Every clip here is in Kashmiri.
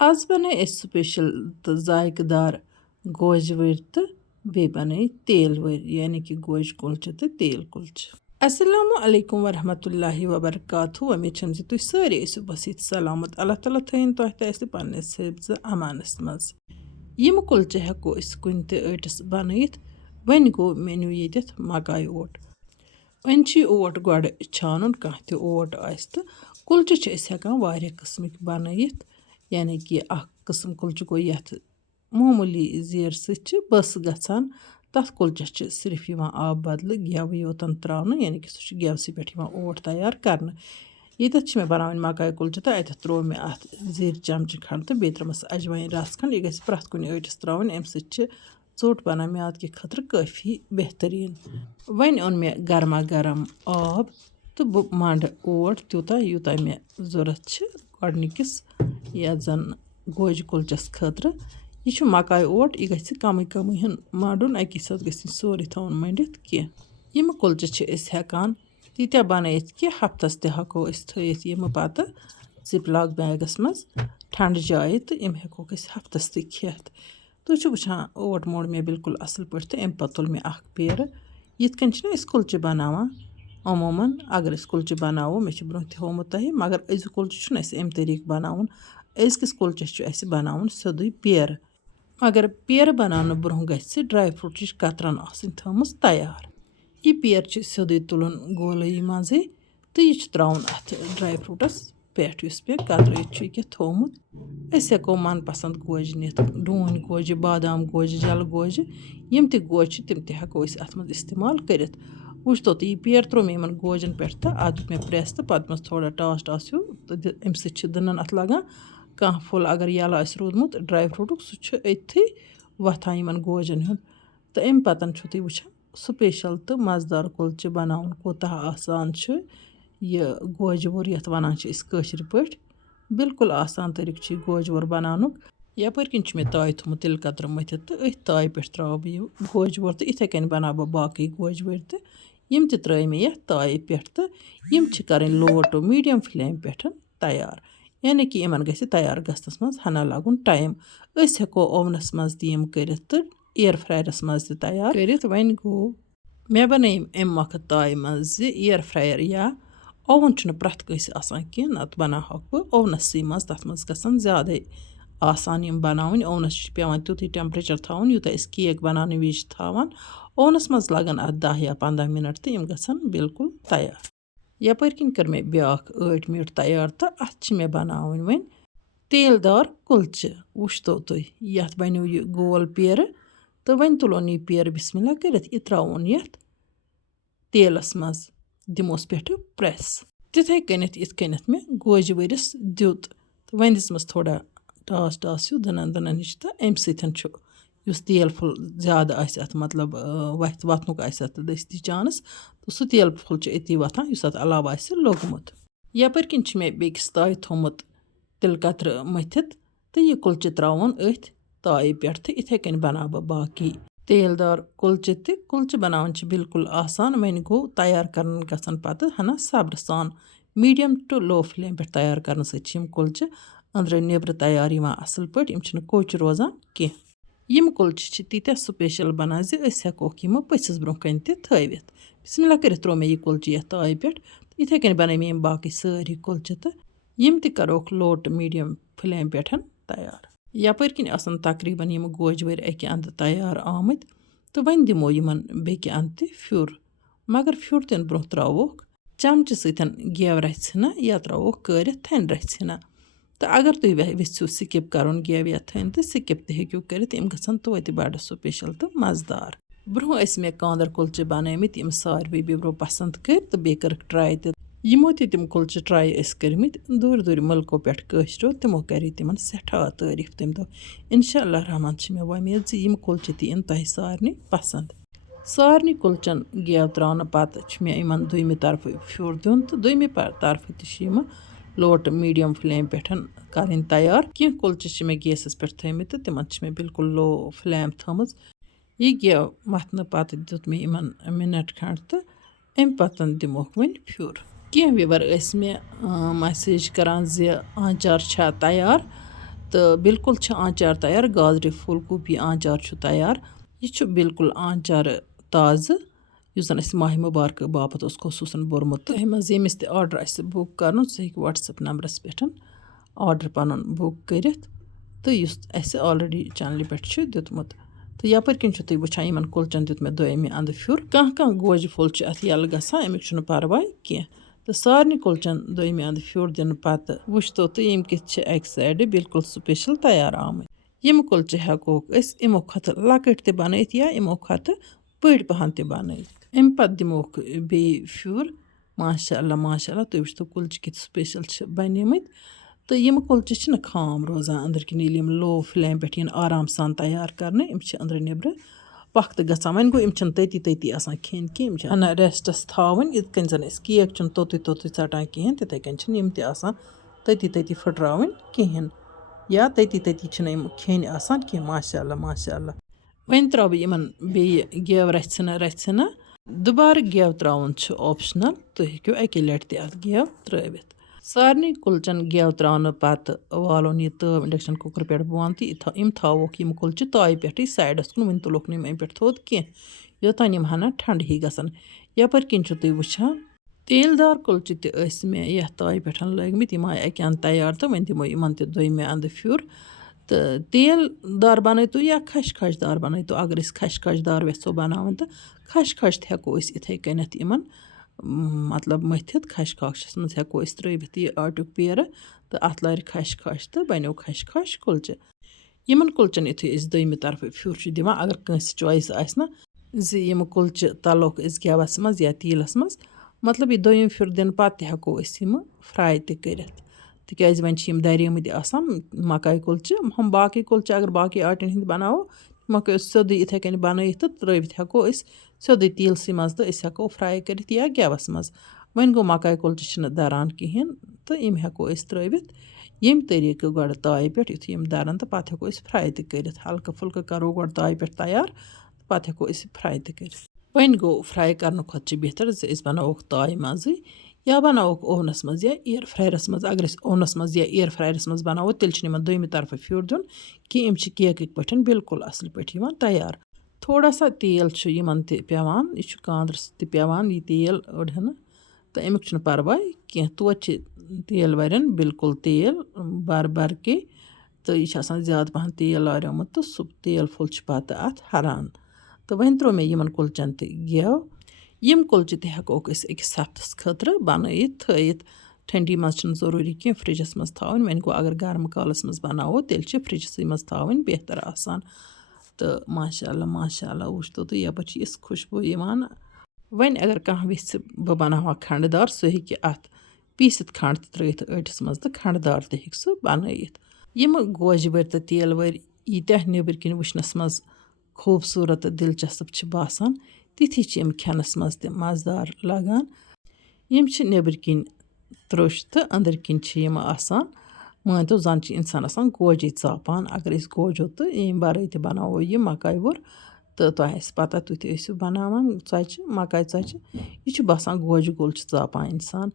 आज बने स्पेशल तो जायकेदार गोज वर तो बे बने तेल वर यानी कि गोज कुल्चे तो तेल कुल्चे। अस्सलामु अलैकुम वरहमतुल्लाहि वबरकातुहू। उम्मीद छम ज तुम सारे ٲسِو बसीत सलामत। अल्लाह ताला थैन तोह ते पन्नस हिफ्ज़ अमानस मज। यम कुल्चे हेको कुन ते अटिस बनयित। वन गो मेन्यू येतित मकाई ओट। वन ओट गड छानुन कह ते ओट आस तो कुल्चे हेकान वारिया किस्मिक बनयित। यानी कि किस्म कुल्चे गो यथ मामूली जीर सच बस गसान। तथ कुल्चस सिर्फ यहां आब बदल गेव योतन त्रावन यानी कि सह गेवसी पे ओट तैयार कर। ये मे बनावन मकाई कुल्चे तो अत त्रो मे अत जीर चमच खंड तो बे त्रमस अजवाइन रस खंड। यह गि प्रथ कुन अटिस त्रावन अम सोट बनान म्याद के खतर काफ़ी बेहतरीन। वन ओन मे गर्मा गर्म आब तो बह मंड ओट तूता यूता मे जरूरत गडनिकिस यथ जन गोज कुल्चस खतर। यह मकाई ओट यह गि कम कम मंडुन अकी साथ गि सोरे थवन मंडित कह। यम कुल्चे हेकान तीत्या बनयित कि हफ्तस ते हको थयित यम पत जिपलॉक बैगस मज ठंड जाए तो यम हेको हफ्तस ते खेत। तुम वुचान ओट मोड़ मे बिल्कुल असल पे तो अम पत तुल मे पेर। यिथ कन कुल्चे बनावान अमूमन अगर कुल्चे बनावो मे ब्रोह थोमुत तह मगर अजु कुल्चे अम तरीक बनावन। अजकिस कुल्चस बनावन सोदुई पेर। मगर पेर बनाने ब्रोह गि ड्राई फ्रूट कतरन आसनी थमस तैयार। यह पेर सोदुई तुलन गोलई मजे तो यह त्रावन अत ड्राई फ्रूटस पे मे कतरत यह थोमुत। हेको मन पसंद गोज नित डून गोज बादाम गोज जल गोज यम ते गोज तम ते हेको अत मज इस्तेमाल कर। वुच तो यह पेर त्रो मे इन गोजन पे तो अत मे प्रेस तो पत थोड़ा टास टास हिू तो अम सदन अत लगान। कह फुल अगर यल रूदमुत ड्राई फ्रूटुक सह अथी वथान इन गोजन हुन। तो अम पतन तुम वुचान स्पेशल तो मज़ेदार कुल्चे बनावन कोताह आसान यह गोज वोर यथ वनान कशर पे बिल्कुल आसान तरीक गोज वोर बनानुक। यपर किन मे ताय थोमुत तिल कतर मथित तो अथ ताय पे त्राव बह यह गोज वोर तो इथे कन बना बह बाकी गोज वर तो यम ते त्र मे यथ ताय पे तो यम कर लो टू मीडियम फ्लेम पे तैयार। यानी कि इन गि तैयार गसनस मज हना लगुन टाइम। हेको ओवनस मज तम कर एयर फ्रायरस मज तैयार कर। वन गो मे बन अम वक्त ताय मज एयर फ्रायर या ओवन प्रथ कंस आसान कह नत बना बह ओवनस मज तथ मज गसान ज्यादा आसान यम बनावन। ओवनस पेवान तुत टेम्परेचर थवन यूता केक बनाने विज थवान। ओवनस मज लगन अत 10 या 15 मिनट तो यम गसान बिल्कुल तैयार। यपर किन कर मे ब्याख ऐट मीट तैयार तो अत मे बनावन वन तेलदार कुल्चे। वुच तो तुम यथ बनो यह गोल पेर तो वन तुलोन यह पेर बिस्मिल्लाह कर यह त्रावन यथ तेलस मज दिमोस पे प्रेस। तिथे कनित इत कनित मे गोज वरिस दुत तो वन दिसमस थोड़ा टास टास हिू दनन दनन हिच तो अम सतन तेल फुल ज्यादा अत मतलब वथनुक दस्ती चानस तो सह तेल फुल अति वथान अत अलाव लोगमुत। यपर किन मे बेकिस ताय थोमुत तिल कतर मथित तो यह कुल्चे त्रावन अथ ताय पे तो इथे कन बना बह बाकी तेलदार कुल्चे ते कुल्चे बनावन बिल्कुल आसान। वन गो तैयार करन गसन पत हना सब्र सान मीडियम टू लो फ्लेम पे तैयार करने सम कुल्चे अंदर नेबर तैयार असल पे कोच रोजान कह। यम कुल्चे तीत्या स्पेशल बनान हेकोक यम पसिस ब्रोह कन थवित। बिस्मिल्लाह कर त्रो मे यह कुल्चे यथ ताय पे इथे कन बन मे बाकी सारी कुल्चे तो यम ते करोक लो टू मीडियम फ्लेम पे तैयार। यपर किन तकरीबन यम गोज वर अकि अंद तैयार आमत तो वन दिमो यमन बेकि अंद ते फ्यूर। मगर फ्यूर दिन ब्रोह त्रावोक चमच सतन गेव रचना या त्रावोक करित थन रचना। तो अगर तुम वेचो स्किप कर गेव या थन तो स्किप तू कर गसान तोत बड़ स्पेशल तो मज़ेदार। ब्रोह मे कांदर कुल्चे बनमित यम सारवे ब्रोह पसंद कर तो बे कर ट्राई यमो तम कुल्चे ट्राई कर्मित दूर दूर मुल्को पे कशरो तमो कर तम सठा तारीफ तम दो। इंशाअल्लाह रहमान मे उम्मीद यम कुल्चे इन तह सारे पसंद। सारे कुल्चन गेव त्रावन पत मे इन दुम तरफ फ्यूर दिन तो दुम तरफ तम लो टू मीडियम फ्लेम पे कर तैयार। कह कुल्चे मे गैसस पे थमित तम मे बिल्कुल लो फ्लेम थमज। यह गेव वथन पत दुत मे इन मिनट खंड तो अम पतन दिमोक वन फ्यूर। कह व्यूवर मे मैसेज करान आचार छा तैयार तो बिल्कुल आंचार तैयार गाजर फूल गोभी आंचार तैयार यह बिल्कुल आंचार ताज़ युस जन माह मुबारक बापत खसूसन बोरमुत तह मज यमिस ते ऑर्डर बुक कर सह हेक व्हाट्सएप नंबरस पे ऑर्डर पन बुक कर तो इस ऑलरेडी चैनल पे दितमुत तो यपर किन तुम वुचान इन कुलचन दित मे दोयमि अंद फ्यूर कह गोज फुल अत यल गसान अमिक परवाय कह तो सारे कुलचन दोयमि अंद फ्यूर दिन पत वुचतो तो यम कित एक साइड बिल्कुल स्पेशल तैयार आम यम कुलच हेको इमो खत लकट त बनत या इमो खत बड़ पहन त बनत अम पत दिमोक बे फ्यूर माशाअल्लाह माशाअल्लाह तुम वुचतो कुलच कित स्पेशल बनिमत तो यम कुलचे खाम रोजान अंदर किन लो फ्लेम पे आराम सान तैयार करने अंदर नबर पख्त गसान वन गो तती तती खेन कह हना रेस्टस थावन इत कन जन केक तोत तोत षटान कहें तिथे कन तती तती फुट्रावन कहें या तती तती खेन आसान कह माशाअल्लाह माशाअल्लाह वन त्रा बह इन बे गेव रचना दोबारा गेव त्रावन ऑप्शनल तुम हेको अके लट तथ गेव त्रवित सारे कुलचन गेव त्राने पत वालोन यह तव इंडक्शन कुकर पे बन तो यम थोक यम कुलचे ताय पे साइडस कुन वन तुलोक अम पे थोद कह योतान यम हना ठंड ही गसान यपर किन तुम वुचान तेलदार कुलचे तस मे यह ताय पे लगित यम आय अक अंद तैयार तो वन दिमो इन दोयमे अंद फ्यूर तो तेलदार बनतो या खशखशदार बनतो अगर खशखशदार वेसो बनावन तो खशखश हेको इथे कनत इन मतलब मथित खशखश मज हेको त्रवित यह आटुक पेर तो अत लार खशखश तो बनो खशखश कुलचे इन कुलचन युथे दोयमे तरफ फ्यूर दिवान अगर कंस चॉइस आसना यम कुलचे तलोक गेवस मज या तेलस मज मतलब यह दोयम फ्यूर दिन पत हेको फ्राई त कर तिकाज वन दरिमत आसान मकाई कुलचे हम बाकी कुलचे अगर बाकी आटन हिंद बनाओ मको सोद इथे कन बन तो त्रवित हेको सोद तेलसी मज तो हेको फ्राई कर या गेवस मज वन गो मकाई कुलचे दरान कहें तो यम हेको त्रवित यम तरीक गो ताय पे युथ यम दरन तो पत हेको फ्राई त कर हल्का फुल्का करो गो ताय पे तैयार पत हेको फ्राई त कर वन गो फ्राई करने खुद बेहतर बनावोक ताय मज या बनावोक ओवनस मज या एयर फ्रायरस मज अगर ओवनस मज या एयर फ्रायरस मज बनावो तेल दोयमे तरफ फ्यूर दिन कि यम केक पे बिल्कुल असल पे तैयार थोड़ा सा तेल इन पेवान यह कांद्रस पेवान यह तेल अड़न तो अमुक परवाय कह तोत तेल वारन बिल्कुल तेल बर के तो यह ज़्यादा पहन तेल लार्योमुत तो सह तेल फुल पत अत हरान तो वन त्रो मे इन कुलचन गेव यम कुलचे हेकोक अकिस हफ्तस खतर बनत थत ठंडी मज जरूरी कह फ्रिजस मज थावन वन गो अगर गर्म कालस मज बनावो तेल फ्रिजस मज थावन बेहतर आसान तो माशाअल्लाह माशाअल्लाह वुचतो तो यपर इस खुशबू यवान वन अगर कह वेस बह बनावा खंडदार सह हेकि अत पीसित खंड त्रित अटिस मज तो खंडदार त हेक सह बनत यम गोज वर तो तेल वर यीत्या नेबर किन वुचनस मज खूबसूरत दिलचस्प बासान तिथि यम खेनस मज त मज़ेदार लगान यम नेबर किन त्रोश तो अंदर किन यम आसान मान तो जन इंसान आसान गोजे चापान अगर गोजो तो यम वर त बनावो यह मकाई वोर तो तुह पता तुह बनावान चचे मकाई चचे यह बसान गोज गोल चापान इंसान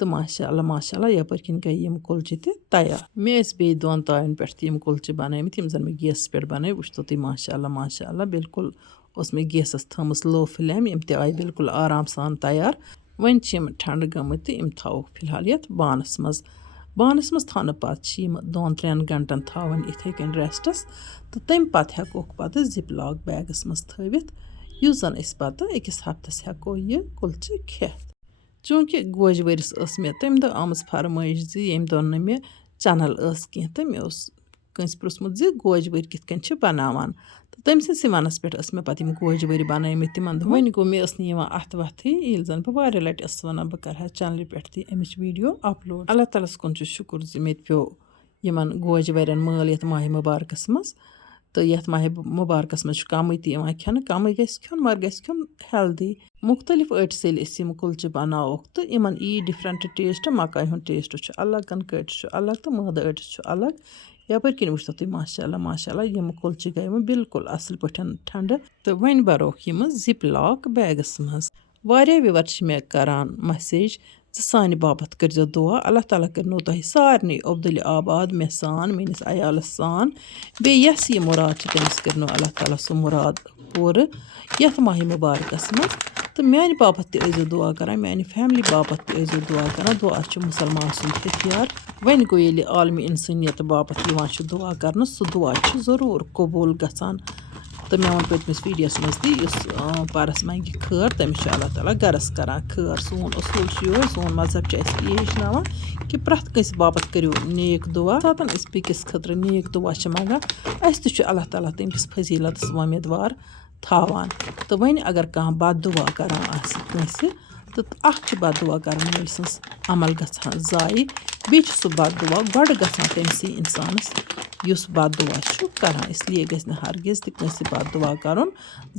तो माशाअल्लाह माशाअल्लाह यपर किन गई यम कुलचे तैयार मे बे दोन तायन पे यम कुलचे बनमित यम जन मे गैस पे बन वुचतो तुम माशाअल्लाह माशाअल्लाह बिल्कुल उस मे गैसस थमस लो फ्लेम यम त आय बिल्कुल आराम सान तैयार वन ठंड गमत तो यम थोक फिलहाल ये बानस मज थाने पत यम 2-3 घंटन थावन इथे कन रेस्टस तो तम पत हेकोक पत जिप लॉक बैगस मज थवित युस जन पत अकिस हफ्तस हेको यह कुलचे खेत चूँकि गोज वरिस मे तम दो आमज फरमाइश यम दोन मे चैनल कह तो मे कंस पृथमुत गोज वर कित कन बनावान तो तम सिवनस पे मे पत गोज वर बनमित तिमन वन गो मे अत वथ ये जन बह वारिया लट वन बह कर चैनल पे अमिच वीडियो अपलोड अल्लाह ताला कुन शुक्र मे पे इन गोज वरन माल ये माह मुबारकस मज तो ये माह मुबारकस मज कम खेन कम गन मगर गन हेल्दी मुख्तलिफ अट्स यम कुलचे बनावोक तो इन यी डिफरेंट टेस्ट मकाई हुंद टेस्ट अलग कनकट्स अलग तो माद अट्स अलग यपर किन वुचतो तुम माशाअल्लाह माशाअल्लाह यम कुलचे गए बिल्कुल असल पे ठंड तो वन बरोक यम जिप लॉक बैगस मज वारिया व्यूवर मे करान मैसेज سانہِ باپتھ کٔرۍزیو دُعا اللہ تعالیٰ کٔرنو تۄہہِ سارنٕے عبدُل آباد مےٚ سان میٛٲنِس عیالَس سان بیٚیہِ یۄس یہِ مُراد چھِ تٔمِس کٔرنو اللہ تعالیٰ سُہ مُراد پوٗرٕ یَتھ ماہِ مُبارکَس منٛز تہٕ میٛانہِ باپتھ تہِ ٲسۍزیو دُعا کَران میٛانہِ فیملی باپتھ تہِ ٲسۍزیو دُعا کَران دُعا چھُ مُسلمان سُنٛد ہتھیار وۄنۍ گوٚو ییٚلہِ عالمہِ اِنسٲنیت باپتھ یِوان چھُ دُعا کَرنہٕ سُہ دُعا چھُ ضروٗر قبوٗل گژھان تہٕ مےٚ ووٚن پٔتمِس ویٖڈیوَس منٛز تہِ یُس پَرَس منٛگہِ خٲر تٔمِس چھُ اللہ تعالیٰ گَرَس کَران خٲر سون اصوٗل چھُ یِہوٚے سون مذہب چھُ اَسہِ یی ہیٚچھناوان کہِ پرٛٮ۪تھ کٲنٛسہِ باپتھ کٔرِو نیک دُعا ساتہٕ أسۍ بیٚکِس خٲطرٕ نیک دُعا چھِ منٛگان اَسہِ تہِ چھُ اللہ تعالیٰ تٔمِس فضیٖلتَس وۄمیدوار تھاوان تہٕ وۄنۍ اگر کانٛہہ بد دُعا کَران آسہِ کٲنٛسہِ تہٕ اَکھ چھِ بد دُعا کَرَن وٲلۍ سٕنٛز عمل گژھان ضایع بیٚیہِ چھُ سُہ بد دُعا گۄڈٕ گژھان تٔمسٕے اِنسانَس یُس بد دُعا چھُ کَران اِسلیے گژھِ نہٕ ہرگِز تہِ کٲنٛسہِ بد دُعا کَرُن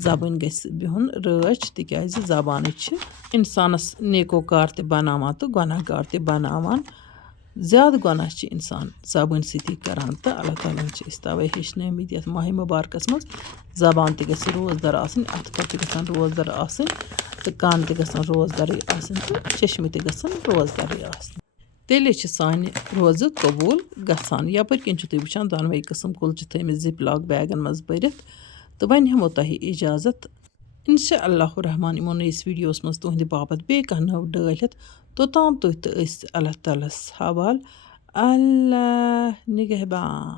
زبٲنۍ گژھِ بِہُن رٲچھ تِکیٛازِ زبانٕے چھِ اِنسانَس نیکوکار تہِ بناوان تہٕ گۄناہ گار تہِ بناوان زیادٕ گۄناہ چھِ اِنسان زبٲنۍ سۭتی کَران تہٕ اللہ تعالیٰ ہَن چھِ أسۍ تَوَے ہیٚچھنٲومٕتۍ یَتھ ماہِ مُبارکَس منٛز زبان تہِ گژھِ روزدَر آسٕنۍ اَتھٕ پٮ۪ٹھ تہِ گژھن روزدَر آسٕنۍ تہٕ کَن تہِ گژھن روزدَرٕے آسٕنۍ تہٕ چٔشمہٕ تہِ گژھن روزدَرٕے آسٕنۍ تیٚلے چھِ سانہِ روزٕ قبوٗل گژھان یَپٲرۍ کِنۍ چھُو تُہۍ وٕچھان دۄنوَے قٕسٕم کُل چھِ تھٲیمٕتۍ زِپ لاک بیگَن منٛز بٔرِتھ تہٕ وۄنۍ ہٮ۪مو تۄہہِ اِجازت اِنشاء اللہ رحمان یِمو نٔیِس ویٖڈیوَس منٛز تُہٕنٛدِ باپتھ بیٚیہِ کانٛہہ نٔو ڈٲلِتھ توٚتام تُہۍ تہٕ أسۍ اللہ تعالیٰ ہَس حوالہٕ اللہ نِگہبان